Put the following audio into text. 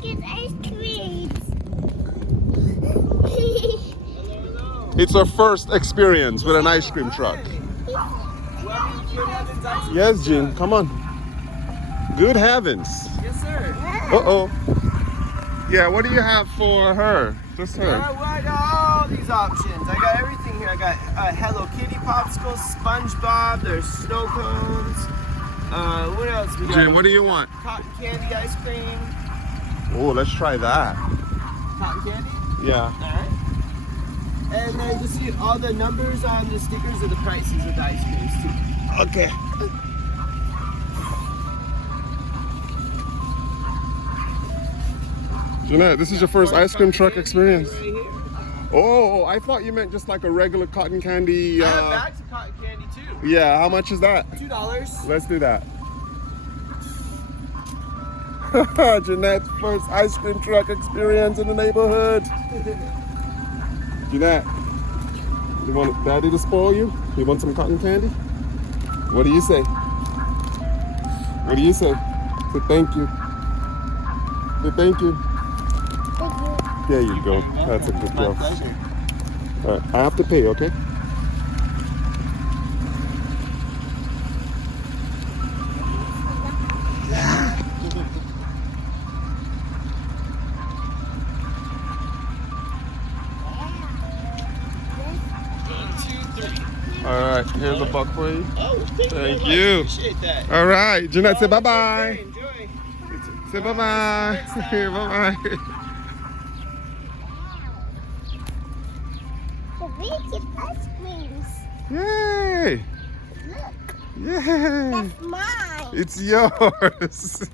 get ice creams. It's our first experience with an ice cream truck. Yes, Jean, come on. Good heavens. Yes, sir. Uh-oh. Yeah, what do you have for her? Just her. Well, I got all these options. I got everything here. I got Hello Kitty popsicles, SpongeBob, there's snow cones. What else we got? Jean, what do you want? Cotton candy ice cream. Oh, let's try that. Cotton candy? Yeah. Alright. And then just see all the numbers on the stickers of the prices of the ice creams too. Okay. Jeanette, this is your first ice cream truck experience. Right here. Oh, I thought you meant just like a regular cotton candy. I have bags of cotton candy too. Yeah, how much is that? $2. Let's do that. Jeanette's first ice cream truck experience in the neighborhood. Jeanette, you want Daddy to spoil you? You want some cotton candy? What do you say? What do you say? Say thank you. Say thank you. There you go. That's a good girl. My pleasure. All right, I have to pay, okay? All right, here's a buck for you. Oh, Thank you. you. Appreciate that. All right, Jeanette, say bye-bye. Enjoy. Say bye-bye. Bye-bye. The big ice creams. Yay! Look, Yay! that's mine. It's yours.